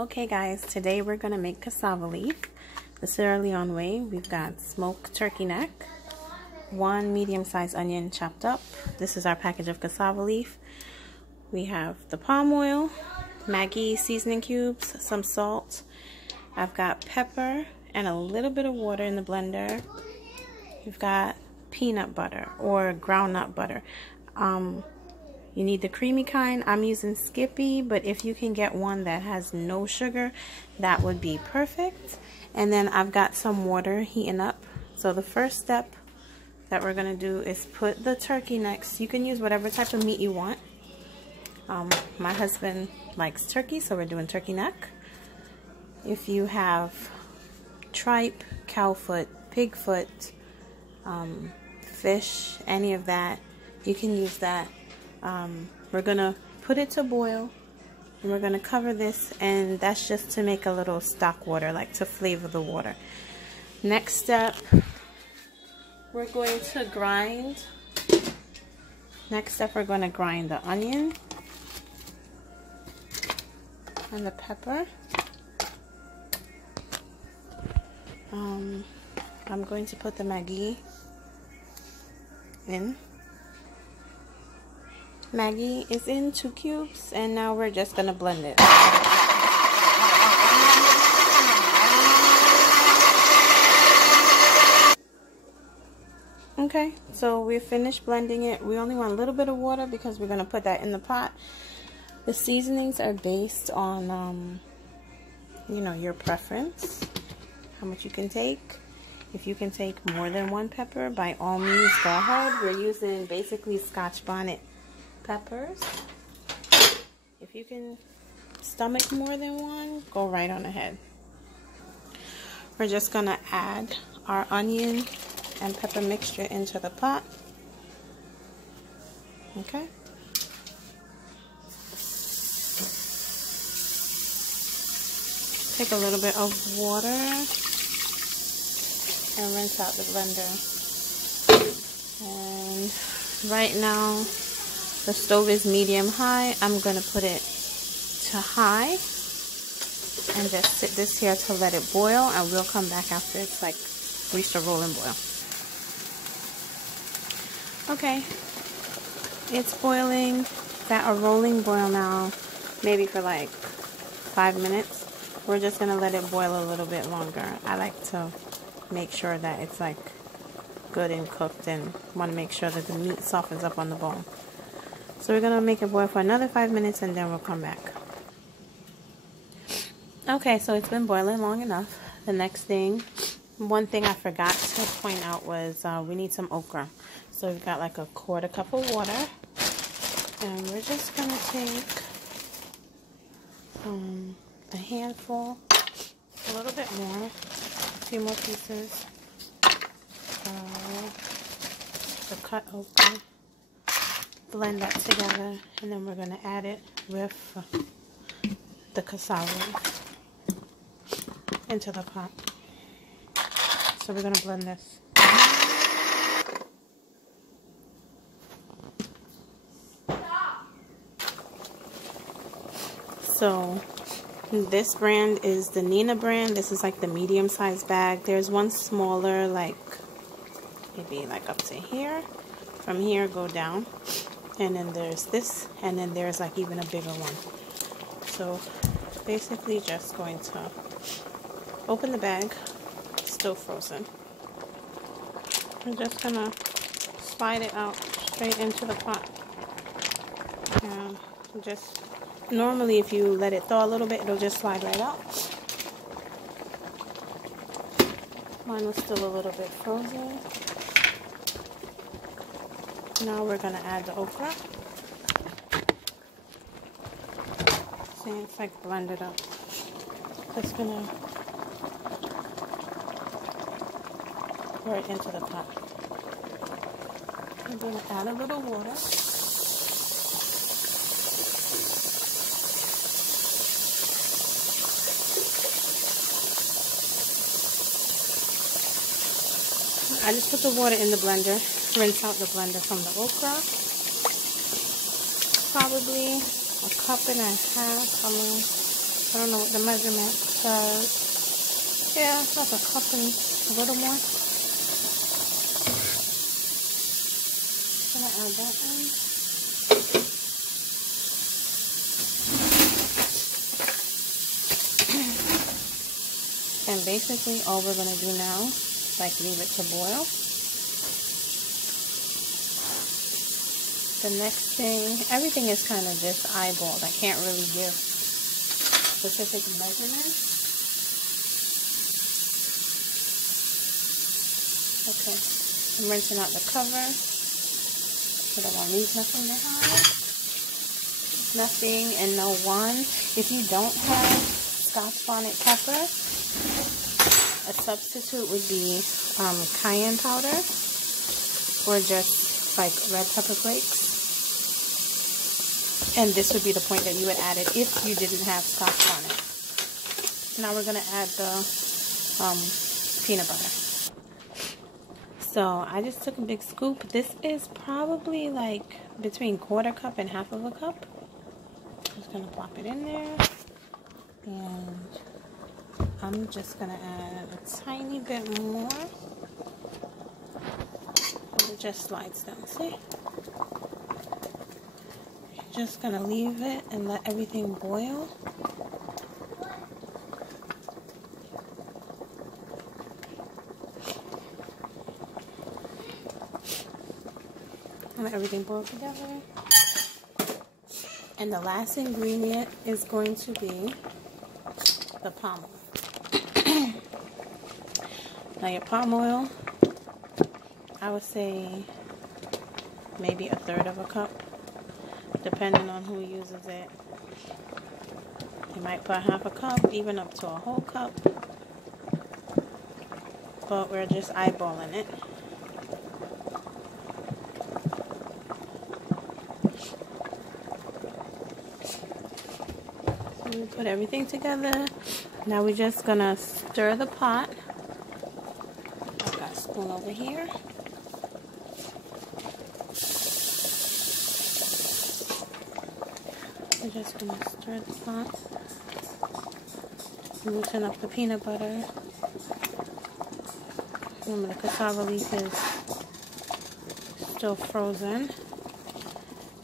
Okay guys, today we're going to make cassava leaf the Sierra Leone way. We've got smoked turkey neck, 1 medium-sized onion chopped up. This is our package of cassava leaf. We have the palm oil, Maggi seasoning cubes, some salt. I've got pepper and a little bit of water in the blender. We've got peanut butter or groundnut butter. You need the creamy kind. I'm using Skippy, but if you can get one that has no sugar, that would be perfect. And then I've got some water heating up. So the first step that we're gonna do is put the turkey necks. You can use whatever type of meat you want. My husband likes turkey, so we're doing turkey neck. If you have tripe, cow foot, pig foot, fish, any of that, you can use that. We're gonna put it to boil and we're gonna cover this, and that's just to make a little stock water, like to flavor the water. Next step, we're going to grind. Next step, we're going to grind the onion and the pepper. I'm going to put the Maggi in. Maggi is in 2 cubes, and now we're just gonna blend it. Okay, so we've finished blending it. We only want a little bit of water because we're gonna put that in the pot. The seasonings are based on, you know, your preference, how much you can take. If you can take more than 1 pepper, by all means, go ahead. We're using basically Scotch Bonnet peppers. If you can stomach more than 1, go right on ahead. We're just gonna add our onion and pepper mixture into the pot. Okay. Take a little bit of water and rinse out the blender. And right now the stove is medium-high. I'm going to put it to high and just sit this here to let it boil, and we'll come back after it's like reached a rolling boil. Okay, it's boiling. It's at a rolling boil now, maybe for like 5 minutes. We're just going to let it boil a little bit longer. I like to make sure that it's like good and cooked, and want to make sure that the meat softens up on the bone. So we're going to make it boil for another 5 minutes, and then we'll come back. Okay, so it's been boiling long enough. The next thing, one thing I forgot to point out was we need some okra. So we've got like a 1/4 cup of water. And we're just going to take a handful, a little bit more, a few more pieces of the cut okra. Blend that together, and then we're going to add it with the cassava into the pot. So we're going to blend this. So this brand is the Nina brand. This is like the medium-sized bag. There's one smaller, like maybe like up to here. From here go down. And then there's this, and then there's like even a bigger one. So basically just going to open the bag, still frozen. I'm just gonna slide it out straight into the pot. And just, normally if you let it thaw a little bit, it'll just slide right out. Mine was still a little bit frozen. Now we're going to add the okra. See, it's like blended up. Just going to pour it into the pot. I'm going to add a little water. I just put the water in the blender, rinse out the blender from the okra. Probably a cup and a half, I don't know what the measurement says. Yeah, it's like a cup and a little more. I'm gonna add that in. And basically all we're gonna do now is like leave it to boil. The next thing, everything is kind of just eyeballed. I can't really give specific measurements. Okay, I'm rinsing out the cover so that I won't leave nothing behind. Nothing and no one. If you don't have Scotch Bonnet pepper, a substitute would be cayenne powder or just like red pepper flakes. And this would be the point that you would add it if you didn't have Scotch Bonnet. Now we're going to add the peanut butter. So I just took a big scoop. This is probably like between 1/4 cup and 1/2 cup. Just going to plop it in there. And I'm just going to add a tiny bit more. It just slides down, see? Just gonna leave it and let everything boil. Let everything boil together. And the last ingredient is going to be the palm oil. Now your palm oil, I would say maybe 1/3 cup. Depending on who uses it. You might put 1/2 cup, even up to a whole cup. But we're just eyeballing it. So we put everything together. Now we're just gonna stir the pot. I've got a spoon over here. We're just going to stir the pot, loosen up the peanut butter. Remember the cassava leaf is still frozen,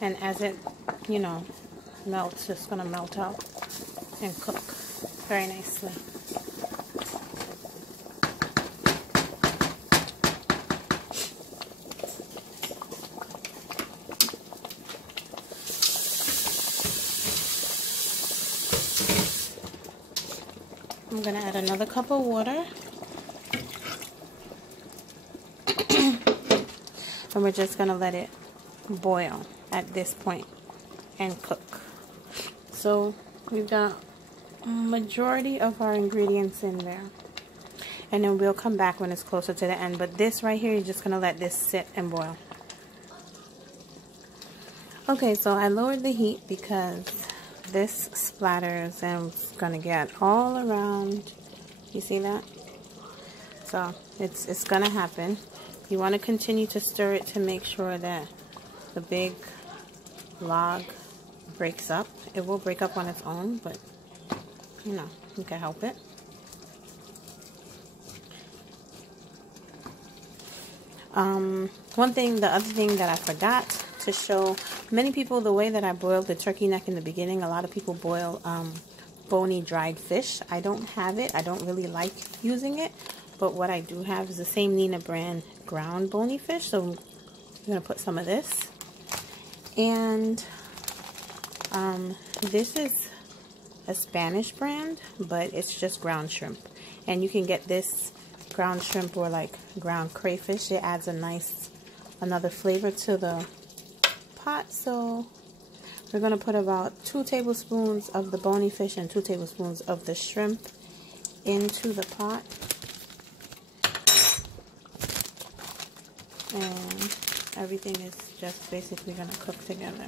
and as it, you know, melts, it's going to melt out and cook very nicely. I'm going to add another cup of water. And we're just going to let it boil at this point and cook. So we've got a majority of our ingredients in there. And then we'll come back when it's closer to the end. But this right here, you're just going to let this sit and boil. Okay, so I lowered the heat because this splatters and it's gonna get all around. You see that? So it's gonna happen. You want to continue to stir it to make sure that the big log breaks up. It will break up on its own, but you know, you can help it. The other thing that I forgot to show many people, the way that I boiled the turkey neck in the beginning, a lot of people boil bony dried fish. I don't have it. I don't really like using it, but what I do have is the same Nina brand ground bony fish. So I'm going to put some of this, and this is a Spanish brand, but it's just ground shrimp, and you can get this ground shrimp or like ground crayfish. It adds a nice another flavor to the pot. So we're going to put about 2 tablespoons of the BoneyFish and 2 tablespoons of the shrimp into the pot. And everything is just basically going to cook together.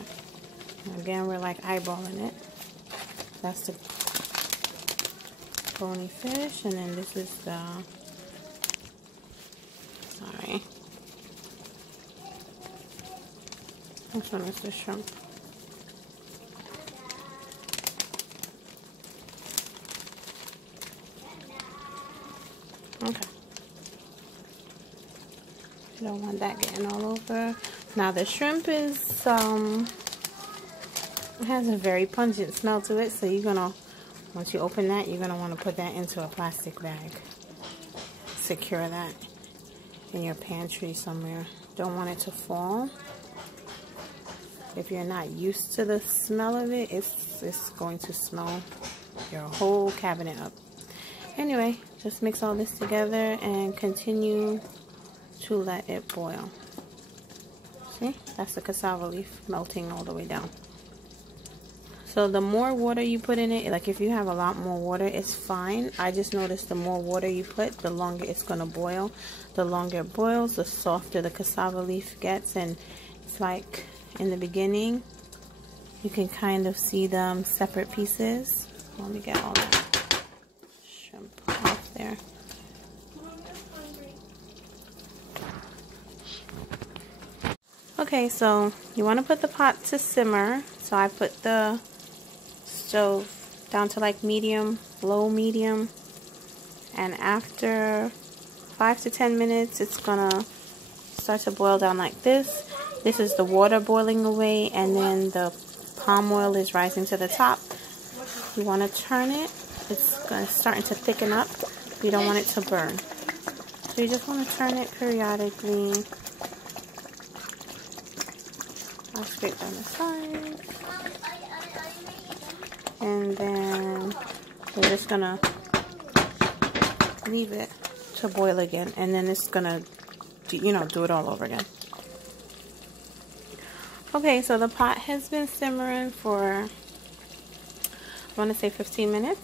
And again, we're like eyeballing it. That's the BoneyFish, and then this is the, sorry, this one is the shrimp. Okay. You don't want that getting all over. Now the shrimp is, it has a very pungent smell to it, so you're gonna, once you open that, you're gonna want to put that into a plastic bag. Secure that in your pantry somewhere. Don't want it to fall. If you're not used to the smell of it, it's going to smell your whole cabinet up. Anyway, just mix all this together and continue to let it boil. See, that's the cassava leaf melting all the way down. So the more water you put in it, like if you have a lot more water, it's fine. I just noticed the more water you put, the longer it's gonna boil. The longer it boils, the softer the cassava leaf gets. And it's like in the beginning, you can kind of see them separate pieces. Let me get all that shrimp off there. Okay, so you want to put the pot to simmer. So I put the stove down to like medium, low medium, and after 5 to 10 minutes it's gonna start to boil down like this. This is the water boiling away, and then the palm oil is rising to the top. You want to turn it. It's starting to thicken up. You don't want it to burn, so you just want to turn it periodically. I'll scrape down the sides. And then we're just gonna leave it to boil again, and then it's gonna, you know, do it all over again. Okay, so the pot has been simmering for, I want to say 15 minutes.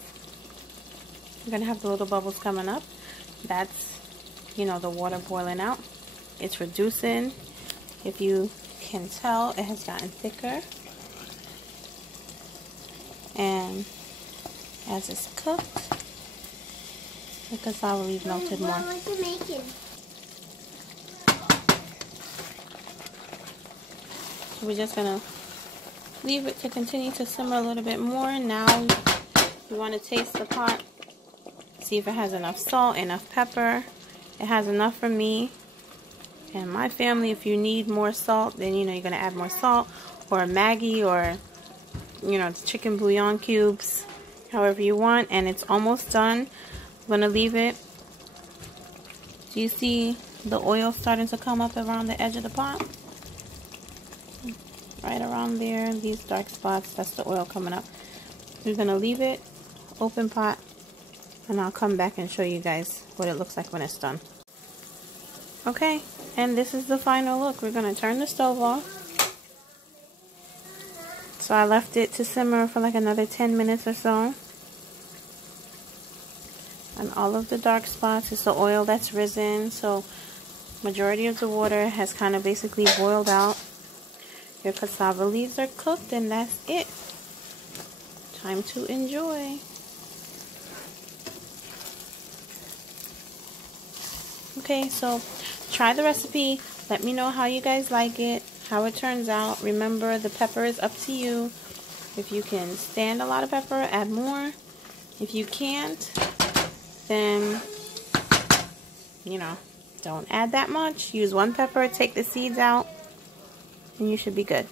You're gonna have the little bubbles coming up. That's, you know, the water boiling out. It's reducing. If you can tell, it has gotten thicker. And as it's cooked, the cassava leaf melted more. What are you making? So we're just gonna leave it to continue to simmer a little bit more. Now you want to taste the pot, see if it has enough salt, enough pepper. It has enough for me and my family. If you need more salt, then you know you're gonna add more salt, or Maggi, or you know, chicken bouillon cubes, however you want. And it's almost done. I'm gonna leave it. Do you see the oil starting to come up around the edge of the pot? Right around there, these dark spots, that's the oil coming up. We're gonna leave it, open pot, and I'll come back and show you guys what it looks like when it's done. Okay, and this is the final look. We're gonna turn the stove off. So I left it to simmer for like another 10 minutes or so. And all of the dark spots is the oil that's risen. So majority of the water has kind of basically boiled out. Your cassava leaves are cooked, and that's it. Time to enjoy. Okay, so try the recipe. Let me know how you guys like it, how it turns out. Remember, the pepper is up to you. If you can stand a lot of pepper, add more. If you can't, then, you know, don't add that much. Use one pepper, take the seeds out, and you should be good.